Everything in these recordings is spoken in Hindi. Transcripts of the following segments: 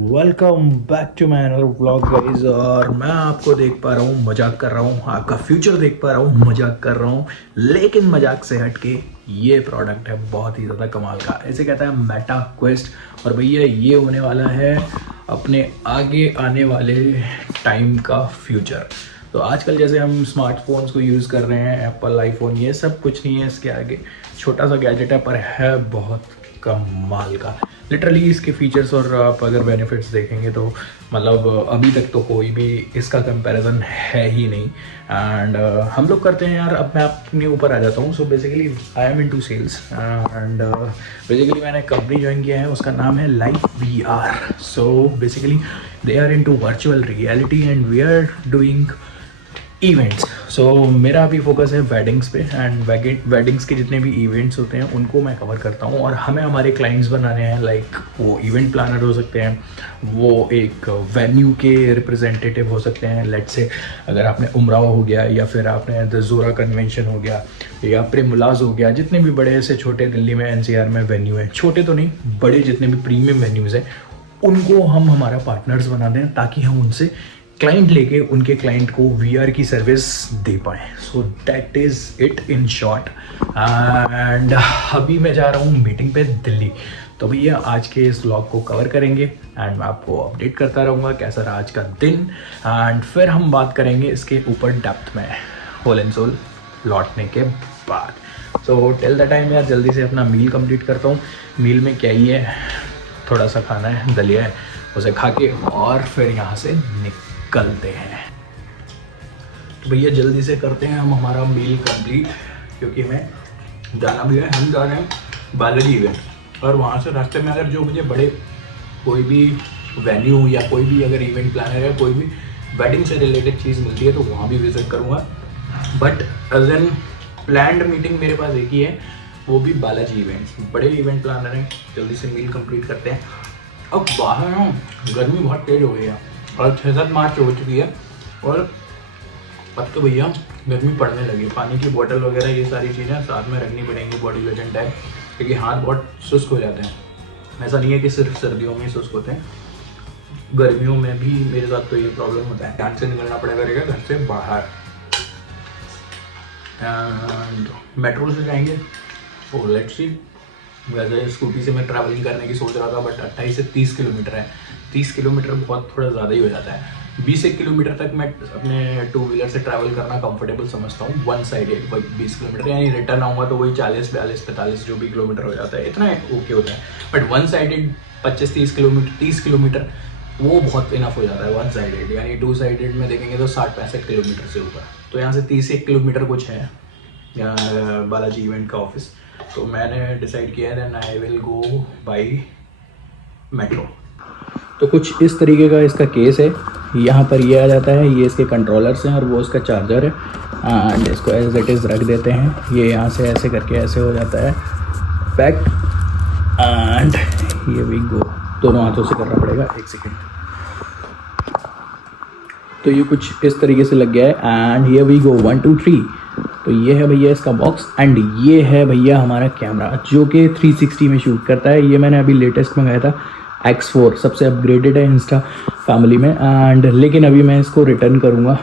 Welcome back to my another vlog guys. और मैं आपको देख पा रहा हूँ, मजाक कर रहा हूँ, आपका फ्यूचर देख पा रहा हूँ, मजाक कर रहा हूँ। लेकिन मजाक से हटके ये प्रोडक्ट है बहुत ही ज़्यादा कमाल का। इसे कहता है मेटा क्वेस्ट। और भैया ये होने वाला है अपने आगे आने वाले टाइम का फ्यूचर। तो आजकल जैसे हम स्मार्टफोन्स को यूज़ कर रहे हैं, एप्पल आईफोन, ये सब कुछ नहीं है इसके आगे। छोटा सा गैजेट है पर है बहुत कमाल का। लिटरली इसके फीचर्स और आप अगर बेनिफिट्स देखेंगे तो मतलब अभी तक तो कोई भी इसका कंपैरिजन है ही नहीं। एंड हम लोग करते हैं यार, अब मैं अपने ऊपर आ जाता हूँ। So basically I am into sales and basically मैंने कंपनी ज्वाइन किया है, उसका नाम है life VR। So basically they are into virtual reality and we are doing events. So मेरा अभी फोकस है वेडिंग्स पे एंड वेडिंग्स के जितने भी इवेंट्स होते हैं उनको मैं कवर करता हूँ। और हमें हमारे क्लाइंट्स बनाने हैं, लाइक वो इवेंट प्लानर हो सकते हैं, वो एक वेन्यू के रिप्रेजेंटेटिव हो सकते हैं। लेट्स से अगर आपने उमराव हो गया, या फिर आपने दजोरा कन्वेंशन हो गया, या प्रेमुलाज हो गया, जितने भी बड़े से छोटे दिल्ली में NCR में वेन्यू हैं, छोटे तो नहीं बड़े जितने भी प्रीमियम वेन्यूज़ हैं, उनको हम हमारा पार्टनर्स बना दें ताकि हम उनसे क्लाइंट लेके उनके क्लाइंट को VR की सर्विस दे पाएँ। So that is it in short. And अभी मैं जा रहा हूँ मीटिंग पे दिल्ली। तो भैया आज के इस व्लॉग को कवर करेंगे एंड मैं आपको अपडेट करता रहूँगा कैसा रहा आज का दिन। एंड फिर हम बात करेंगे इसके ऊपर डेप्थ में होल एंड सोल लौटने के बाद। सो टिल द टाइम यार जल्दी से अपना मील कंप्लीट करता हूँ। मील में क्या ही है, थोड़ा सा खाना है, दलिया है, उसे खा के और फिर यहाँ से निकलते हैं। तो भैया जल्दी से करते हैं हम हमारा मील कंप्लीट, क्योंकि हमें जाना भी है। हम जा रहे हैं बालाजी इवेंट, और वहाँ से रास्ते में अगर जो मुझे बड़े कोई भी वेन्यू या कोई भी अगर इवेंट प्लानर है, कोई भी वेडिंग से रिलेटेड चीज़ मिलती है तो वहाँ भी विजिट करूँगा। But as an planned meeting मेरे पास एक ही है, वो भी बालाजी इवेंट्स। बड़े इवेंट प्लानर हैं। जल्दी से मील कंप्लीट करते हैं। अब बाहर ना गर्मी बहुत तेज हो गई है और 6-7 मार्च हो चुकी है, और अब तो भैया गर्मी पड़ने लगी। पानी की बोतल वगैरह ये सारी चीज़ें साथ में रखनी पड़ेंगी, बॉडी लोशन टाइप, क्योंकि हाथ बहुत शुष्क हो जाते हैं। ऐसा नहीं है कि सिर्फ सर्दियों में ही शुष्क होते हैं, गर्मियों में भी मेरे साथ तो ये प्रॉब्लम होता है। ध्यान से निकलना पड़ेगा घर से बाहर। एंड मेट्रो से जाएंगे, ओ लेट्स सी। वैसे स्कूटी से मैं ट्रैवलिंग करने की सोच रहा था, बट 28 से 30 किलोमीटर है। 30 किलोमीटर बहुत थोड़ा ज़्यादा ही हो जाता है। 20 किलोमीटर तक मैं अपने टू व्हीलर से ट्रैवल करना कंफर्टेबल समझता हूँ, वन साइडेड। 20 किलोमीटर यानी रिटर्न आऊँगा तो वही 40, 42, 45 जो भी किलोमीटर हो जाता है, इतना ओके होता है। But one sided 25-30 kilometre, 30 kilometre वो बहुत इनफ हो जाता है वन साइडेड। यानी टू साइडेड में देखेंगे तो 60-65 किलोमीटर से ऊपर। तो यहाँ से 30 किलोमीटर कुछ है बालाजी इवेंट का ऑफिस। तो मैंने डिसाइड किया है then I will go by metro. तो कुछ इस तरीके का इसका केस है। यहाँ पर ये आ जाता है, ये इसके कंट्रोलर्स हैं और वो इसका चार्जर है। एंड इसको एज इट इज़ रख देते हैं। ये यहाँ से ऐसे करके ऐसे हो जाता है पैक। एंड ये वी गो। दोनों हाथों से करना पड़ेगा, एक सेकेंड। तो ये कुछ इस तरीके से लग गया है। एंड ये वी गो 1 2 3। तो ये है भैया इसका बॉक्स, एंड ये है भैया हमारा कैमरा जो कि 360 में शूट करता है। ये मैंने अभी लेटेस्ट मंगाया था, X4, सबसे अपग्रेडेड है इंस्टा फैमिली में। एंड लेकिन अभी मैं इसको रिटर्न करूँगा,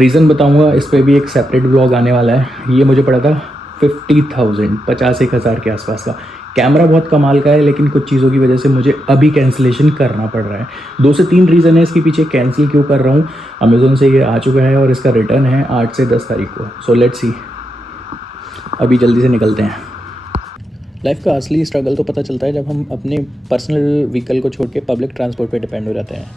रीज़न बताऊँगा। इस पर भी एक सेपरेट व्लॉग आने वाला है। ये मुझे पड़ा था 50,000, 50-1,000 के आसपास का। कैमरा बहुत कमाल का है, लेकिन कुछ चीज़ों की वजह से मुझे अभी कैंसिलेशन करना पड़ रहा है। 2 से 3 रीज़न है इसके पीछे कैंसिल क्यों कर रहा हूँ। अमेज़ोन से ये आ चुका है और इसका रिटर्न है 8 से 10 तारीख को। सो लेट्स सी, अभी जल्दी से निकलते हैं। लाइफ का असली स्ट्रगल तो पता चलता है जब हम अपने पर्सनल व्हीकल को छोड़ के पब्लिक ट्रांसपोर्ट पे डिपेंड हो जाते हैं।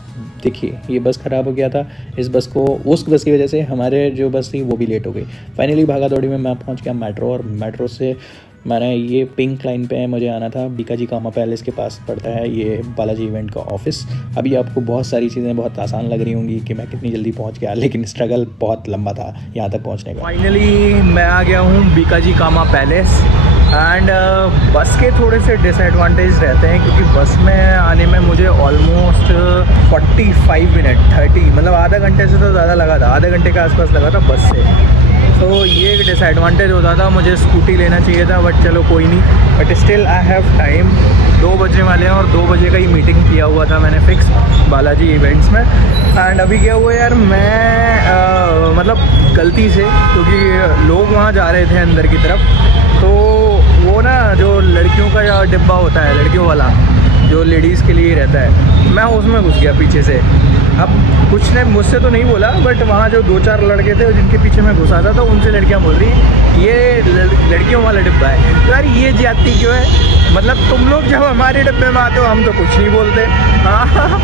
देखिए ये बस ख़राब हो गया था, इस बस को, उस बस की वजह से हमारे जो बस थी वो भी लेट हो गई। फाइनली भागा दौड़ी में मैं पहुंच गया मेट्रो, और मेट्रो से मैंने ये पिंक लाइन पे मुझे आना था। बीकाजी कामा पैलेस के पास पड़ता है ये बालाजी इवेंट का ऑफिस। अभी आपको बहुत सारी चीज़ें बहुत आसान लग रही होंगी कि मैं कितनी जल्दी पहुंच गया, लेकिन स्ट्रगल बहुत लंबा था यहाँ तक पहुँचने का। फाइनली मैं आ गया हूँ बीकाजी कामा पैलेस। एंड बस के थोड़े से डिसएडवांटेज रहते हैं, क्योंकि बस में आने में मुझे ऑलमोस्ट 45 मिनट 30 मतलब आधा घंटे से तो ज़्यादा लगा था, आधे घंटे के आसपास लगा था बस से। तो ये एक डिसएडवांटेज होता था, मुझे स्कूटी लेना चाहिए था, बट चलो कोई नहीं। But still I have time, 2 बजने वाले हैं और 2 बजे का ही मीटिंग किया हुआ था मैंने फिक्स बालाजी इवेंट्स में। एंड अभी क्या हुआ यार, मैं मतलब गलती से, क्योंकि लोग वहाँ जा रहे थे अंदर की तरफ, तो वो ना जो लड़कियों का डिब्बा होता है, लड़कियों वाला जो लेडीज़ के लिए रहता है, मैं उसमें घुस गया पीछे से। अब कुछ ने मुझसे तो नहीं बोला, बट वहाँ जो 2-4 लड़के थे जिनके पीछे मैं घुसा था, तो उनसे लड़कियाँ बोल रही ये लड़कियों वाला डिब्बा है। तो यार ये ज्यादती क्यों है? मतलब तुम लोग जब हमारे डिब्बे में आते हो हम तो कुछ नहीं बोलते। हाँ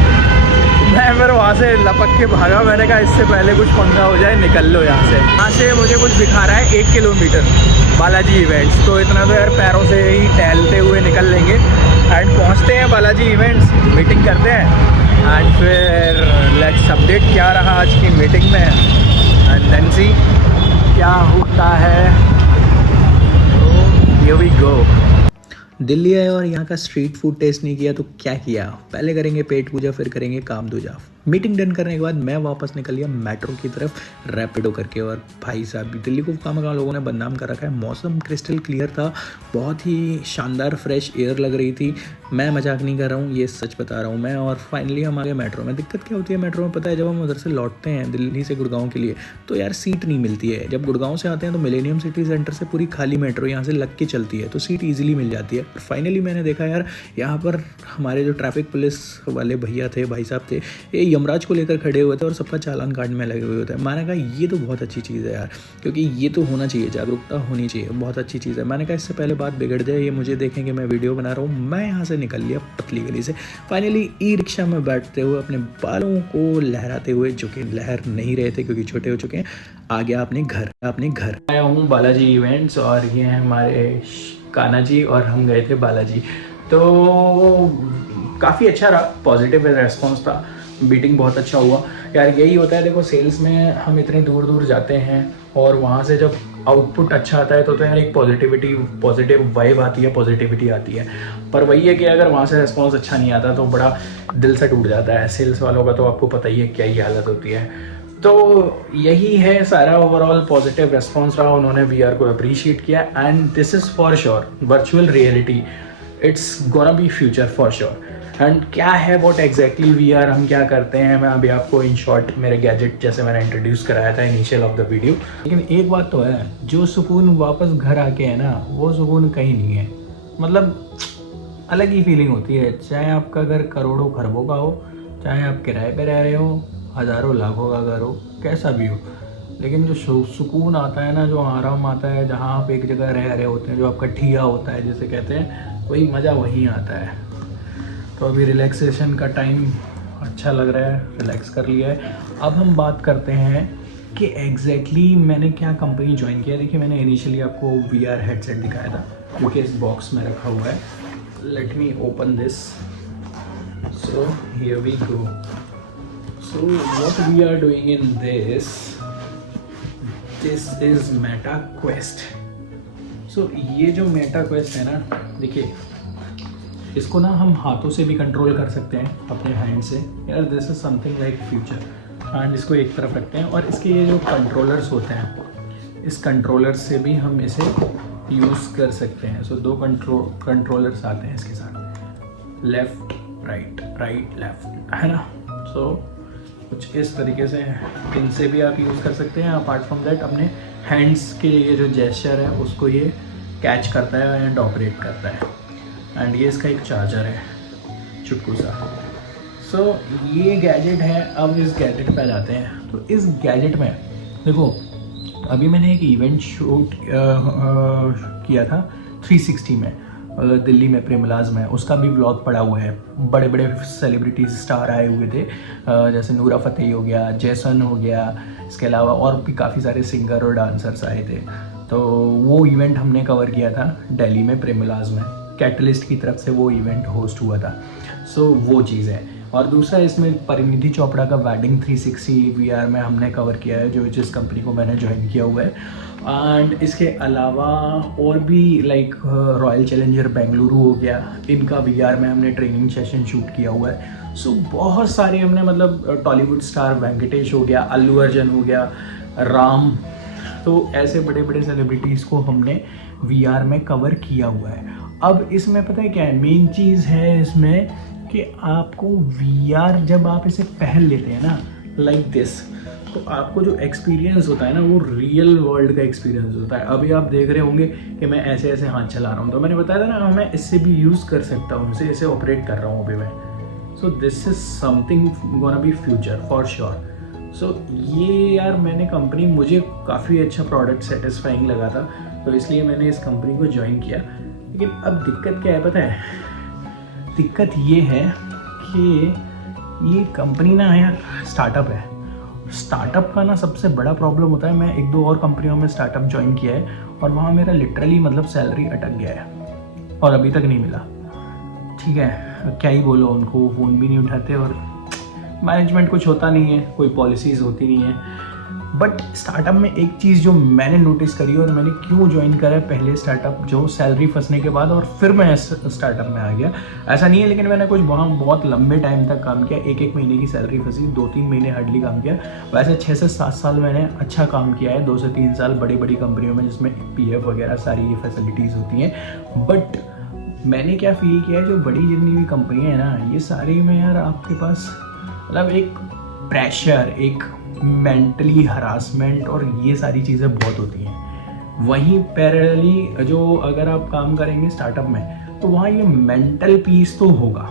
मैं फिर वहाँ से लपक के भागा, मैंने कहा इससे पहले कुछ पंगा हो जाए, निकल लो यहाँ से। यहाँ से मुझे कुछ दिखा रहा है 1 किलोमीटर बालाजी इवेंट्स, तो इतना तो यार पैरों से ही टहलते हुए निकल लेंगे। एंड पहुँचते हैं बालाजी इवेंट्स, मीटिंग करते हैं एंड फिर लेट्स अपडेट क्या रहा आज की मीटिंग में एंड देन सी क्या होता है। तो हियर वी गो। दिल्ली आए और यहाँ का स्ट्रीट फूड टेस्ट नहीं किया तो क्या किया? पहले करेंगे पेट पूजा, फिर करेंगे काम दूजा। मीटिंग डन करने के बाद मैं वापस निकल गया मेट्रो की तरफ रैपिडो करके। और भाई साहब दिल्ली को कहाँ लोगों ने बदनाम कर रखा है। मौसम क्रिस्टल क्लियर था, बहुत ही शानदार फ्रेश एयर लग रही थी। मैं मजाक नहीं कर रहा हूँ, ये सच बता रहा हूँ मैं। और फाइनली हम आ गए मेट्रो में। दिक्कत क्या होती है मेट्रो में पता है? जब हम उधर से लौटते हैं दिल्ली से गुड़गांव के लिए, तो यार सीट नहीं मिलती है। जब गुड़गांव से आते हैं तो मिलेनियम सिटी सेंटर से पूरी खाली मेट्रो यहाँ से लग के चलती है, तो सीट ईजिली मिल जाती है। फाइनली मैंने देखा यार यहाँ पर हमारे जो ट्रैफिक पुलिस वाले भैया थे, भाई साहब थे, ये यमराज को लेकर खड़े हुए थे और सबका चालान काटने में लगे हुए थे। मैंने कहा ये तो बहुत अच्छी चीज़ है यार, क्योंकि ये तो होना चाहिए, जागरूकता होनी चाहिए, बहुत अच्छी चीज़ है। मैंने कहा इससे पहले बात बिगड़ जाए, ये मुझे देखें कि मैं वीडियो बना रहा हूँ। मैं यहाँ से निकल लिया पतली गली से। फाइनली ई रिक्शा में बैठते हुए अपने बालों को लहराते हुए, जो कि लहर नहीं रहे थे क्योंकि छोटे हो चुके हैं, आ गया अपने घर आया हूँ बालाजी इवेंट्स। और ये हैं हमारे कान्हा जी और हम गए थे बालाजी। तो काफ़ी अच्छा रहा, पॉजिटिव रेस्पॉन्स था, मीटिंग बहुत अच्छा हुआ यार। यही होता है देखो, सेल्स में हम इतने दूर दूर जाते हैं और वहाँ से जब आउटपुट अच्छा आता है तो यार एक पॉजिटिव वाइब आती है, पॉजिटिविटी आती है। पर वही है कि अगर वहाँ से रेस्पॉन्स अच्छा नहीं आता तो बड़ा दिल से टूट जाता है। सेल्स वालों का तो आपको पता ही है क्या ही हालत होती है। तो यही है सारा ओवरऑल पॉजिटिव रेस्पॉन्स रहा। उन्होंने VR को अप्रिशिएट किया and this is for sure virtual reality, it's gonna be future for sure. And क्या है व्हाट एग्जैक्टली VR, हम क्या करते हैं, मैं अभी आपको इन शॉर्ट मेरे गैजेट जैसे मैंने इंट्रोड्यूस कराया था इनिशियल ऑफ द वीडियो। लेकिन एक बात तो है, जो सुकून वापस घर आके है ना, वो सुकून कहीं नहीं है। मतलब अलग ही फीलिंग होती है, चाहे आपका घर करोड़ों खरबों का हो, चाहे आप किराए पे रह रहे हो, हज़ारों लाखों का घर हो, कैसा भी हो, लेकिन जो सुकून आता है ना, जो आराम आता है, जहाँ आप एक जगह रह रहे होते हैं, जो आपका ठिया होता है जिसे कहते हैं, वही मज़ा वहीं आता है। तो अभी रिलैक्सेशन का टाइम अच्छा लग रहा है, रिलैक्स कर लिया है। अब हम बात करते हैं कि एग्जैक्टली मैंने क्या कंपनी ज्वाइन किया। देखिए मैंने इनिशियली आपको VR हेडसेट दिखाया था जो कि इस बॉक्स में रखा हुआ है। Let me open this. So here we go. So what we are doing in this is Meta Quest. So ये जो Meta Quest है ना, देखिए इसको ना हम हाथों से भी कंट्रोल कर सकते हैं अपने हैंड से। यार this is something like future. And इसको एक तरफ रखते हैं और इसके ये जो कंट्रोलर्स होते हैं, इस कंट्रोलर से भी हम इसे यूज़ कर सकते हैं। सो 2 कंट्रोलर्स आते हैं इसके साथ, लेफ़्ट राइट लेफ़्ट, है ना। सो कुछ इस तरीके से इनसे भी आप यूज़ कर सकते हैं। अपार्ट फ्रॉम दैट अपने हैंड्स के ये जो जेस्चर है उसको ये कैच करता है एंड ऑपरेट करता है। एंड ये इसका एक चार्जर है चुटकू सा। सो ये गैजेट है। अब इस गैजेट पे जाते हैं। तो इस गैजेट में देखो, अभी मैंने एक इवेंट शूट किया था 360 में दिल्ली में प्रेमलाज में, उसका भी व्लॉग पड़ा हुआ है। बड़े बड़े सेलिब्रिटीज स्टार आए हुए थे, जैसे नूरा फतेही हो गया, जैसन हो गया, इसके अलावा और भी काफ़ी सारे सिंगर और डांसर्स आए थे। तो वो इवेंट हमने कवर किया था दिल्ली में प्रेमलाज में, कैटलिस्ट की तरफ से वो इवेंट होस्ट हुआ था। सो वो चीज़ है। और दूसरा इसमें परिणीति चोपड़ा का वेडिंग 360 VR में हमने कवर किया है, जो जिस कंपनी को मैंने ज्वाइन किया हुआ है। एंड इसके अलावा और भी लाइक रॉयल चैलेंजर बेंगलुरु हो गया, इनका VR में हमने ट्रेनिंग सेशन शूट किया हुआ है। सो बहुत सारे हमने, मतलब टॉलीवुड स्टार वेंकटेश हो गया, अल्लू अर्जुन हो गया, राम तो ऐसे बड़े बड़े सेलिब्रिटीज़ को हमने VR में कवर किया हुआ है। अब इसमें पता है क्या है, मेन चीज़ है इसमें कि आपको VR जब आप इसे पहन लेते हैं ना लाइक दिस, तो आपको जो एक्सपीरियंस होता है ना वो रियल वर्ल्ड का एक्सपीरियंस होता है। अभी आप देख रहे होंगे कि मैं ऐसे ऐसे हाथ चला रहा हूँ, तो मैंने बताया था ना मैं इससे भी यूज़ कर सकता हूँ, इसे ऑपरेट कर रहा हूँ अभी मैं। So this is something gonna be future for sure. So ये यार मैंने कंपनी, मुझे काफ़ी अच्छा प्रोडक्ट सेटिस्फाइंग लगा था, तो इसलिए मैंने इस कंपनी को ज्वाइन किया। लेकिन अब दिक्कत क्या है पता है, दिक्कत ये है कि ये कंपनी ना यार स्टार्टअप है। स्टार्टअप का ना सबसे बड़ा प्रॉब्लम होता है, मैं 1-2 और कंपनियों में स्टार्टअप ज्वाइन किया है और वहाँ मेरा लिटरली मतलब सैलरी अटक गया है और अभी तक नहीं मिला। ठीक है, क्या ही बोलो, उनको फ़ोन भी नहीं उठाते और मैनेजमेंट कुछ होता नहीं है, कोई पॉलिसीज़ होती नहीं है। बट स्टार्टअप में एक चीज़ जो मैंने नोटिस करी और मैंने क्यों ज्वाइन करा है पहले स्टार्टअप, जो सैलरी फंसने के बाद और फिर मैं स्टार्टअप में आ गया, ऐसा नहीं है, लेकिन मैंने कुछ वहाँ बहुत लंबे टाइम तक काम किया। 1-1 महीने की सैलरी फंसी, 2-3 महीने हार्डली काम किया। वैसे 6 से 7 साल मैंने अच्छा काम किया है, 2 से 3 साल बड़ी बड़ी कंपनियों में जिसमें PF वगैरह सारी ये फैसिलिटीज़ होती हैं। बट मैंने क्या फील किया है, जो बड़ी जितनी भी कंपनियाँ हैं ना, ये सारी में यार आपके पास मतलब एक प्रेशर, एक मेंटली हरासमेंट और ये सारी चीज़ें बहुत होती हैं। वहीं पैरेलली जो अगर आप काम करेंगे स्टार्टअप में, तो वहाँ ये मेंटल पीस तो होगा,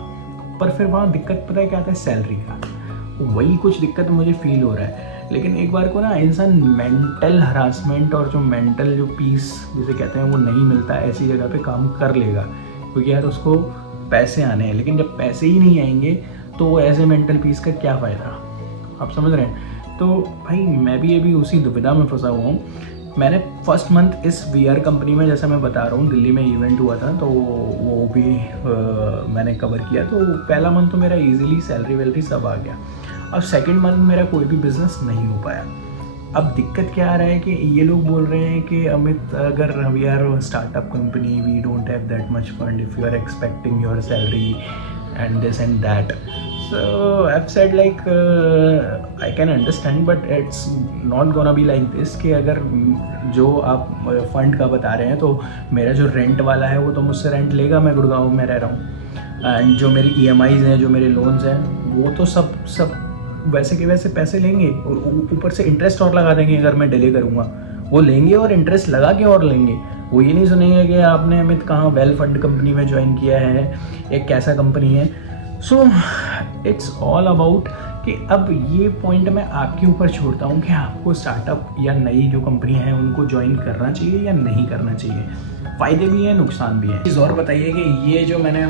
पर फिर वहाँ दिक्कत पता है क्या आता है, सैलरी का। वही कुछ दिक्कत मुझे फील हो रहा है। लेकिन एक बार को ना इंसान मेंटल हरासमेंट और जो मेंटल जो पीस जिसे कहते हैं वो नहीं मिलता, ऐसी जगह पे काम कर लेगा, क्योंकि यार उसको पैसे आने हैं। लेकिन जब पैसे ही नहीं आएंगे तो ऐसे मेंटल पीस का क्या फ़ायदा, आप समझ रहे हैं। तो भाई मैं भी अभी उसी दुविधा में फंसा हुआ हूँ। मैंने फर्स्ट मंथ इस VR कंपनी में, जैसा मैं बता रहा हूँ, दिल्ली में इवेंट हुआ था तो वो भी मैंने कवर किया। तो पहला मंथ तो मेरा इजीली सैलरी वैलरी सब आ गया। अब सेकंड मंथ मेरा कोई भी बिजनेस नहीं हो पाया। अब दिक्कत क्या आ रहा है कि ये लोग बोल रहे हैं कि अमित, अगर we are startup company, we don't have that much fund if you are expecting your salary and this and that. So I've said like I can understand, but it's not gonna be like this कि अगर जो आप फंड का बता रहे हैं, तो मेरा जो रेंट वाला है वो तो मुझसे रेंट लेगा, मैं गुड़गांव में रह रहा हूँ, एंड जो मेरी EMIs हैं, जो मेरे लोन्स हैं, वो तो सब वैसे के वैसे पैसे लेंगे और ऊपर से इंटरेस्ट और लगा देंगे। अगर मैं डिले करूँगा वो लेंगे और इंटरेस्ट लगा के और लेंगे। वो ये नहीं सुनेंगे कि आपने अमित कहाँ वेल फंड कंपनी में ज्वाइन किया है, एक कैसा कंपनी है। सो इट्स ऑल अबाउट कि अब ये पॉइंट मैं आपके ऊपर छोड़ता हूँ कि आपको स्टार्टअप या नई जो कंपनियाँ हैं उनको ज्वाइन करना चाहिए या नहीं करना चाहिए। फ़ायदे भी हैं, नुकसान भी हैं। चीज़ और बताइए कि ये जो मैंने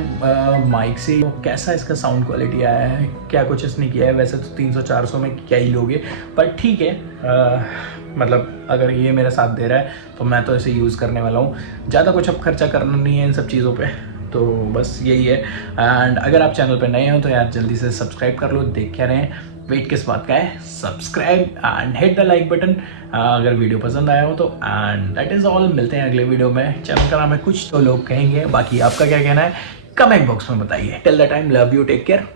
माइक से कैसा इसका साउंड क्वालिटी आया है, क्या कुछ इसने किया है। वैसे तो 300-400 में क्या ही लोगे, पर ठीक है, मतलब अगर ये मेरा साथ दे रहा है तो मैं तो इसे यूज़ करने वाला हूँ। ज़्यादा कुछ अब खर्चा करना नहीं है इन सब चीज़ों पे, तो बस यही है। एंड अगर आप चैनल पे नए हो तो यार जल्दी से सब्सक्राइब कर लो, देख क्या रहें, वेट किस बात का है, subscribe and hit the like button अगर वीडियो पसंद आया हो तो। एंड दैट इज़ ऑल, मिलते हैं अगले वीडियो में। चैनल का नाम है कुछ तो लोग कहेंगे, बाकी आपका क्या कहना है कमेंट बॉक्स में बताइए। Till the time, love you, take care.